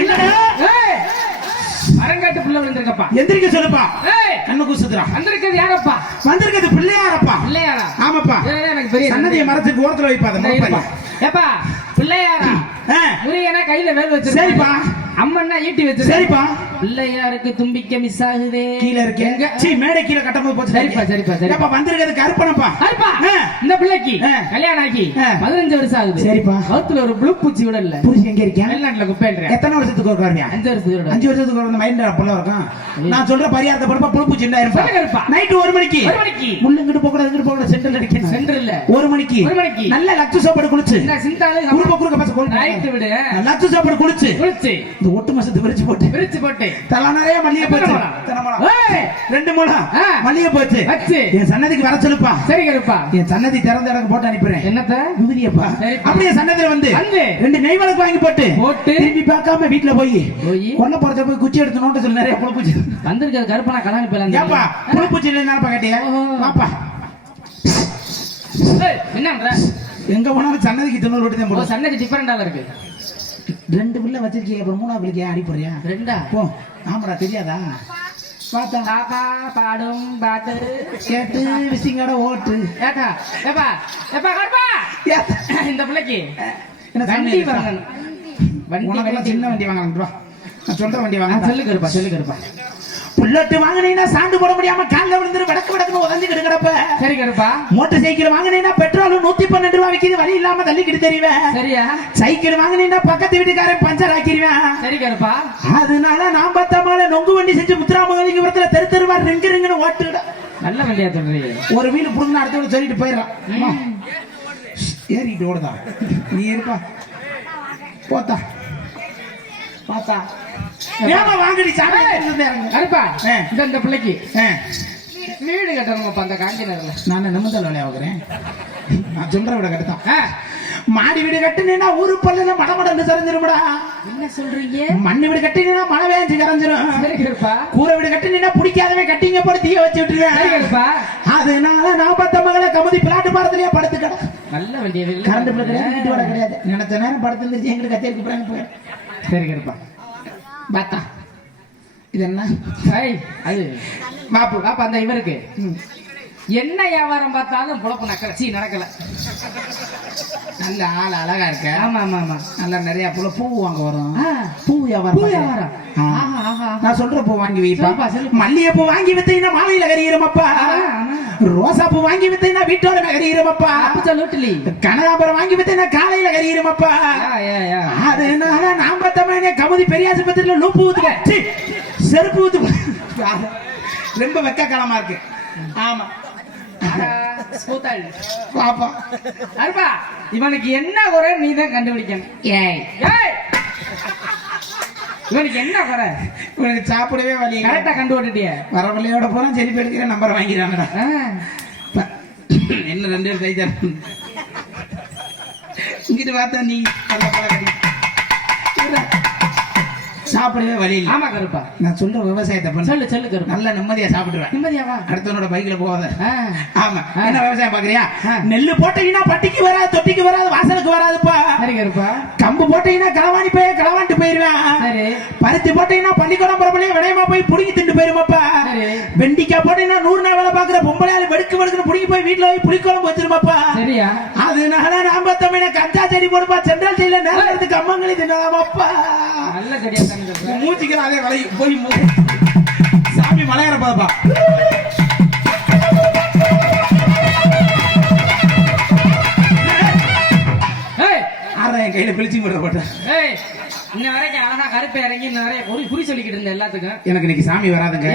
என்னடா? ஏய், மரங்காட்டு புள்ள விழுந்திருக்கப்பா எந்திரிக்க சொல்லுப்பா. கண்ணு குசுதுரா வந்திருக்கிறது யாரப்பா? வந்திருக்கிறது பிள்ளையாரப்பா பிள்ளையாரா? ஆமாப்பா. எனக்கு பெரிய சன்னதிய மரத்துக்கு ஓரத்துல வைப்பா அந்த இந்த இருப்பா. முறப்பைய. ஏப்பா பிள்ளையாரா? முருகனா கையில வேல் வச்சிருக்க சரிப்பா. அம்மன்னா ஈட்டி வச்சிருக்க சரிப்பா. பிள்ளையாருக்கு தும்பிக்க மிஸ் ஆகுதே. கீழ இருக்கேன் எங்க? சீ மேடை கீழ கட்டும்போது போச்சு. சரிப்பா, சரிப்பா, சரிப்பா. ஏப்பா வந்திருக்கிறது கருப்பனப்பா சரிப்பா ஆ. இந்த பிள்ளைக்கு. கல்யாணம் ஆகி. பதினஞ்சு வருஷம் ஆகுது. சரிப்பா. வகுத்துல ஒரு புழு பூச்சி விட இல்ல. புருஷன் எங்க இருக்கேன் வெளிநாட்டுல குப்பைன்றேன். எத்தனை வருஷத்துக்கு ஒரு காரணியா அஞ்சு வருஷத்துக்கு அஞ்சு வருஷத்துக்கு ஒரு மைண்ட் புள்ள இருக்கும் நான் சொல்ற பரிகாரத்தை படுப்பா புழுப்பு சின்ன சொல்லுங்க இருப்பா. நைட்டு ஒரு மணிக்கு. ஒரு மணிக்கு. முள்ளு இங்கிட்டு போக கூடாது இங்கிட்டு போக கூடாது சென்டர்ல அடிக்கணும் சென்டர் இல்ல ஒரு மணிக்கு. ஒரு மணிக்கு. நல்ல லட்சு சாப்பாடு குளிச்சு. இந்த சிந்தாளு குறுக்க குறுக்க பசங்க நைட்டு விடு. லட்சு சாப்பாடு குளிச்சு. குளிச்சு. இந்த ஒட்டு மாசத்து பிரிச்சு போட்டு. பிரிச்சு போட்டு. தலா நிறைய மல்லிகை போச்சு. ரெண்டு முழம் ஆ. மல்லிகை போச்சு. என் சன்னதிக்கு வர சொல்லுப்பா. சரி கருப்பா. என் சன்னதி திறந்த இடக்கு போட்டு அனுப்புறேன் என்னத்த? சரிப்பா. அப்படியே வந்து. ரெண்டு நெய் விளக்கு வாங்கி போட்டு போட்டு. திரும்பி பார்க்காம வீட்டுல போய் கொல்ல போறத போய் குச்சி எடுத்து நோட்ட சொல்லி நிறைய புழுப்பூச்சி வந்திருக்கிறது கருப்பனா கலாணி போயிலாம் ஏப்பா புழுப்பூச்சி இல்லைன்னா கேட்டியா. வாப்பா. என்னன்ற எங்க போனாலும் சன்னதிக்கு திண்ணூறு ரொட்டி தான் சன்னதி டிஃபரெண்டால இருக்கு. ரெண்டு பிள்ளை வச்சிருக்கீங்க அப்புறம் மூணாவது பிள்ளைக்கு அடி போறியா ரெண்டா? போ ஆமாடா தெரியாதா? பார்த்தா காக்கா பாடும் பாட்டு. கேட்டு விசிங்கட ஓட்டு. ஏக்கா ஏப்பா ஏப்பா கருப்பா. இந்த பிள்ளைக்கு வண்டி வாங்கணும். வண்டி சின்ன வண்டி வாங்கலாம் நான் சொல்ற வண்டி வாங்க சொல்லு கருப்பா சொல்லு கருப்பா. புல்லட்டு வாங்கினீங்கன்னா சாண்டு போட முடியாம கால்ல விழுந்துரு வடக்கு வடக்குன்னு சரி கருப்பா. மோட்டார் சைக்கிள் வாங்கினீங்கன்னா பெட்ரோல் நூத்தி பன்னெண்டு ரூபா விக்குது வழி இல்லாம தள்ளிக்கிட்டு தெரிவேன் சரியா? சைக்கிள் வாங்கினீங்கன்னா பக்கத்து வீட்டுக்காரன் பஞ்சர் ஆக்கிடுவேன் சரி கருப்பா. அதனால நான் பத்த மேல நொங்கு வண்டி செஞ்சு முத்துராமலிங்கபுரத்துல தெரு தெருவா ரிங்கு ரிங்குன்னு ஓட்டுட. நல்ல வண்டியா சொல்றீங்க ஒரு வீடு புடுங்க அடுத்த வீடு சொல்லிட்டு போயிடறான் அம்மா, ஏறிட்டு ஓடுதா. நீ இருப்பா. போத்தா. பாத்தா. ஏமா வாங்கடி சாமி. கருப்பா. இந்த பிள்ளைக்கு. வீடு கட்டணுமாப்பா அந்த காஞ்சி நேரில் நான் நிமிந்தல் வேலையா வைக்கிறேன் நான் சொல்ற விட கட்டுதான் மாடி வீடு கட்டுனீங்கன்னா ஊரு பல்லுல மடமடன்னு சரிஞ்சிரும்டா. என்ன சொல்றீங்க? மண்ணு வீடு கட்டினீங்கன்னா மழை வேஞ்சு கரைஞ்சிரும். கூரை வீடு கட்டினீங்கன்னா பிடிக்காதவன் கட்டிங்க போட்டு தீய வச்சு விட்டுருவேன் அதனால நான் பத்த மகளை கமுதி பிளாட்டு பாடத்திலேயே படுத்து கிட நல்ல வண்டியா கரண்ட் பிள்ளை கிடையாது வீட்டு கிடையாது. நினைச்ச நேரம் படுத்து எங்களுக்கு கத்தேரிக்கு போறாங்க சரி கருப்பா பாத்தா. இது என்ன அது. மாப்பு பாப்பா அந்த இவருக்கு. என்ன வியாபாரம் பார்த்தாலும் பொழப்பு நக்கல சீ நடக்கல. நல்ல ஆள் அழகா இருக்க. ஆமா ஆமா ஆமா. நல்லா நிறைய பூல பூ வாங்க வரும். பூ வியாபாரம் பூ. வியாபாரம். ஆ. ஆஹா ஆஹா நான் சொல்ற பூ வாங்கி வைப்பா. பூ வாங்கி வித்தீங்கன்னா மாலையில கறியிருமப்பா ஆ, ஆமா. ரோசா பூ வாங்கி வித்தீங்கன்னா வீட்டோட கறியிருமப்பா அப்ப லூட்டுலி கனகாபுரம் வாங்கி வித்தீங்கன்னா காலையில கறியிருமப்பா அதனால நான் பார்த்தவனே கமுதி பெரியாசுபத்திரியில லூப்பு ஊத்துக்க செருப்பு ஊத்து. ரொம்ப வெக்க காலமா இருக்கு. ஆமா. பாப்பா. அருப்பா இவனுக்கு என்ன குறை நீ தான் கண்டுபிடிக்கணும். ஏய். ஏய் இவனுக்கு என்ன குறை? உனக்கு சாப்பிடவே வழி. கரெக்டா கண்டுபிடிட்டிய வர வழியோட போனா சரி எடுக்கிற நம்பர் வாங்கிடுறாங்கடா. என்ன ரெண்டு பேர் கை தர இங்கிட்டு பார்த்தா நீ. சாப்பிடவே வழி இல்லை. ஆமா கருப்பா. நான் சொல்ற விவசாயத்தை பண்ண. சொல்லு சொல்லு கருப்பா. நல்ல நிம்மதியா சாப்பிடுவேன் நிம்மதியாவா அடுத்தவனோட பைக்ல போகாத. ஆமா. என்ன விவசாயம் பாக்குறியா. நெல்லு போட்டீங்கன்னா பட்டிக்கு வராது தொட்டிக்கு வராது வாசலுக்கு வராதுப்பா. சரி கருப்பா. கம்பு போட்டீங்கன்னா களவாணி போய் களவாண்டு போயிருவேன். சரி. பருத்தி போட்டீங்கன்னா பள்ளிக்கூடம் பரப்பலையே விளையமா போய் புடுங்கி திண்டு போயிருமாப்பா. வெண்டிக்காய் போட்டீங்கன்னா நூறு நாள் வேலை பாக்குற பொம்பளையால வெடுக்கு வெடுக்குன்னு புடுங்கி போய் வீட்டுல போய் புளிக்குழம்பு வச்சிருமாப்பா. சரியா. அதனால நாம தமிழ கஞ்சா செடி போடுப்பா மூச்சிக்கிற அதே விலையும் போய் சாமி மலையாற பாப்பா என் கையில பிழிச்சு விடுற போட்டேன் இன்ன வரைக்கும் அழகா கருப்பு இறங்கி இன்ன வரைக்கும் குறி சொல்லிக்கிட்டு இருந்த எல்லாத்துக்கும். எனக்கு இன்னைக்கு சாமி வராதுங்க.